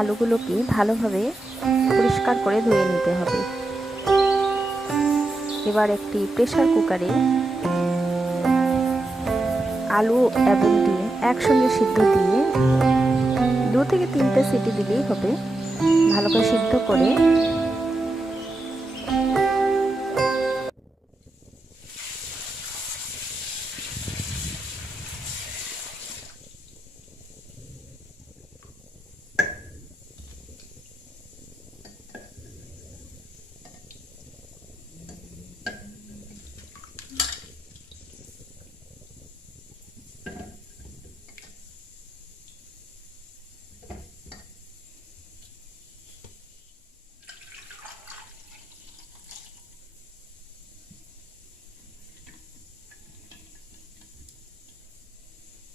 আলুগুলোকে ভালোভাবে পরিষ্কার করে ধুয়ে নিতে হবে। এবার একটি প্রেশার কুকারে আলু এবং ডিম একসঙ্গে সিদ্ধ দিয়ে দু থেকে তিনটে সিটি দিলেই হবে। ভালো করে সিদ্ধ করে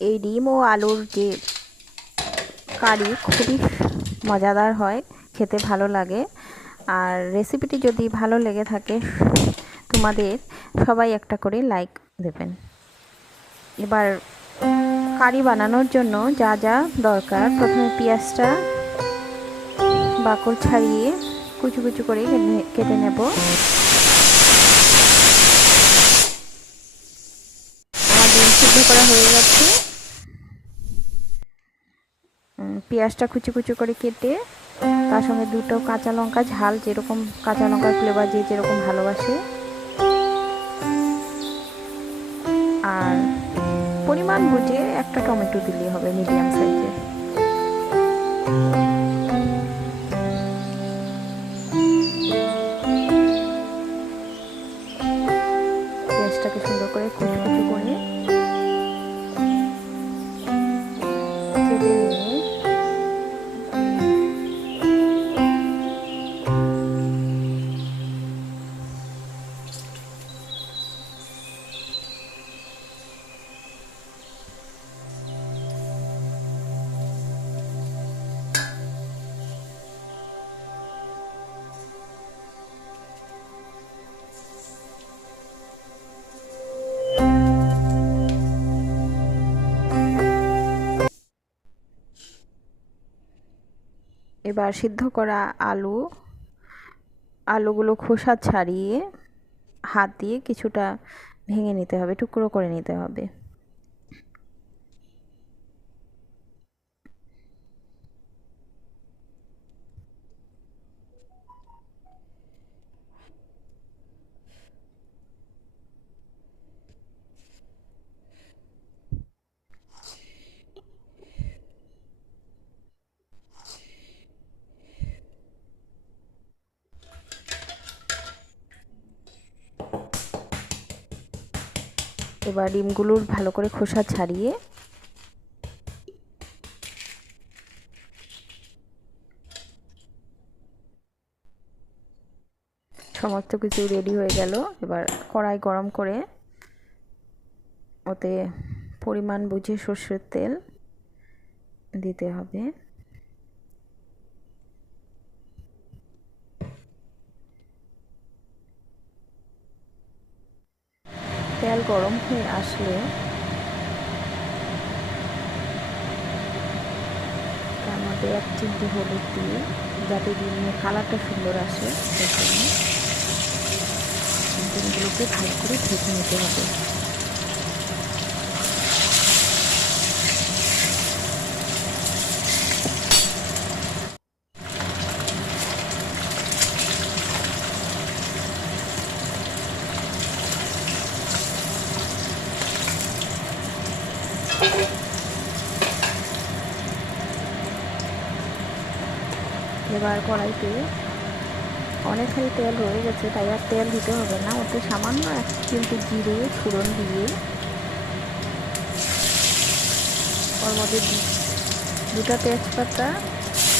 এই ডিম ও আলুর যে কারি খুবই মজাদার হয়, খেতে ভালো লাগে। আর রেসিপিটি যদি ভালো লেগে থাকে, তোমাদের সবাই একটা করে লাইক দেবেন। এবার কারি বানানোর জন্য যা যা দরকার, প্রথমে পেঁয়াজটা বাকল ছাড়িয়ে কুচু কুচু করে কেটে নেব। আমার ডিম সিদ্ধ করা হয়ে গেছে। পেঁয়াজটা কুচি কুচি করে কেটে তার সঙ্গে দুটো কাঁচা লঙ্কা ঝাল, যেরকম কাঁচা লঙ্কার ফ্লেভার যে যেরকম ভালোবাসে। আর পরিমাণ বুঝে একটা টমেটো দিলেই হবে মিডিয়াম সাইজের পেঁয়াজটাকে সুন্দর করে এবার সিদ্ধ করা আলু, আলুগুলো খোসা ছাড়িয়ে হাত দিয়ে কিছুটা ভেঙে নিতে হবে, টুকরো করে নিতে হবে। এবার ডিমগুলোর ভালো করে খোসা ছাড়িয়ে সমস্ত কিছু রেডি হয়ে গেল। এবার কড়াই গরম করে ওতে পরিমাণ বুঝে সর্ষের তেল দিতে হবে তেল গরম হয়ে আসলে তার মধ্যে এক চিমটি হলুদ দিয়ে যাতে ডিমের কালারটা সুন্দর আসে সেখানে ডিমগুলোকে ভালো করে ভেজে নিতে হবে। এবার কড়াইতে। অনেকখানি তেল রয়ে গেছে, তাই আর তেল দিতে হবে না। ওতে সামান্য এক চিমটি জিরে, ফোড়ন দিয়ে ওর মধ্যে দুটা তেজপাতা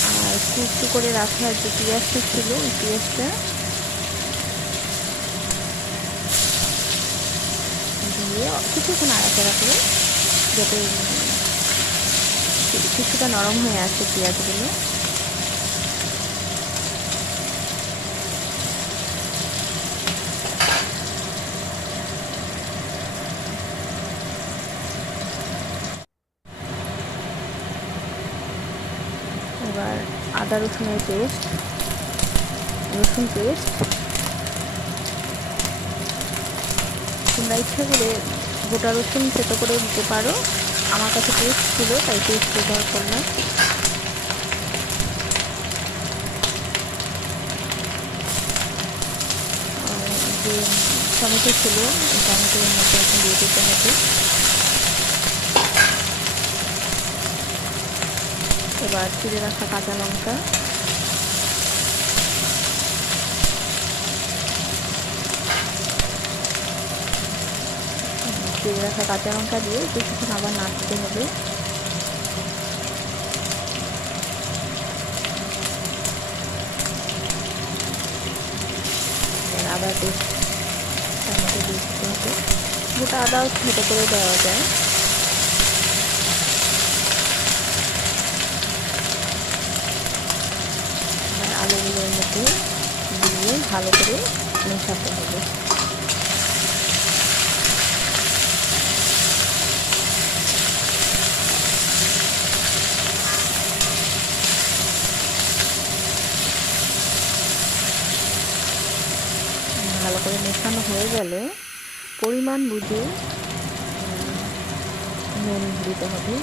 আর কুচু করে রাখা যে পেঁয়াজটা ছিল, ওই পেঁয়াজটা দিয়ে কিছুক্ষণ আড়াচাড়া করে যাতে কিছুটা নরম হয়ে আসে পেঁয়াজগুলো এবার আদা রসুনের পেস্ট, রসুন পেস্ট। তোমরা ইচ্ছা করে গোটা রসুন থেতো করে দিতে পারো। আমার কাছে পেস্ট ছিল, তাই পেস্ট ব্যবহার করলাম। যে টমেটো ছিল, টমেটোর মধ্যে এখন দিয়ে দিতে হবে। এবার চিড়ে রাখা কাঁচা লঙ্কা। চিড়ে রাখা কাঁচা লঙ্কা দিয়ে কিছুক্ষণ আবার নাড়তে হবে। আদা পেস্ট তার মধ্যে দিয়ে দিতে হবে। গোটা আদাও ছোটো করে দেওয়া যায় আর আলুগুলোর মধ্যে দিয়ে ভালো করে মেশাতে হবে। ভালো করে মেশানো হয়ে গেলে পরিমাণ বুঝে নুন দিতে হবে।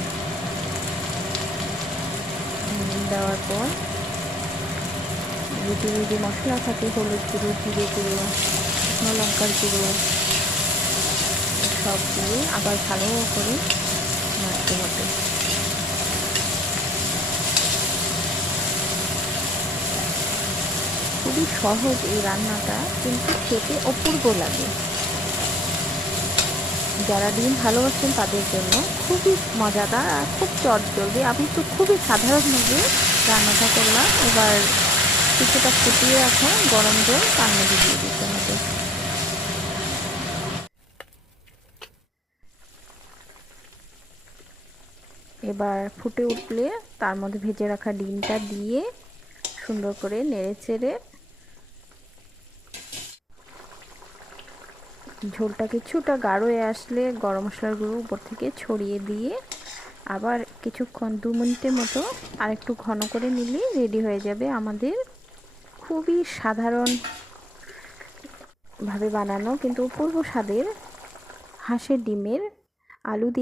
নুন দেওয়ার পর যদি যদি মশলা থাকে, হলুদ গুঁড়ো, জিরে গুঁড়ো, শুকনো লঙ্কার গুঁড়ো, সব দিয়ে আবার ভালো করে নাড়তে হবে। খুবই সহজ এই রান্নাটা, কিন্তু খেতে অপূর্ব লাগে। যারা ডিম ভালোবাসেন তাদের জন্য খুবই মজাদার আর খুব চটজলদি। আমি তো খুবই সাধারণভাবে রান্নাটা করলাম। এবার কিছুটা ফুটিয়ে রাখা গরম জল তার মধ্যে দিয়ে দিতে হবে। এবার ফুটে উঠলে তার মধ্যে ভেজে রাখা ডিমটা দিয়ে সুন্দর করে নেড়ে চেড়ে ঝোলটা কিছুটা গাঢ় হয়ে আসলে গরম মশলার গুঁড়ো উপর থেকে ছড়িয়ে দিয়ে আবার কিছুক্ষণ দু মিনিটের মতো আর একটু ঘন করে নিলেই রেডি হয়ে যাবে আমাদের খুবই সাধারণ ভাবে বানানো কিন্তু পূর্ব স্বাদের হাঁসের ডিমের আলু দিয়ে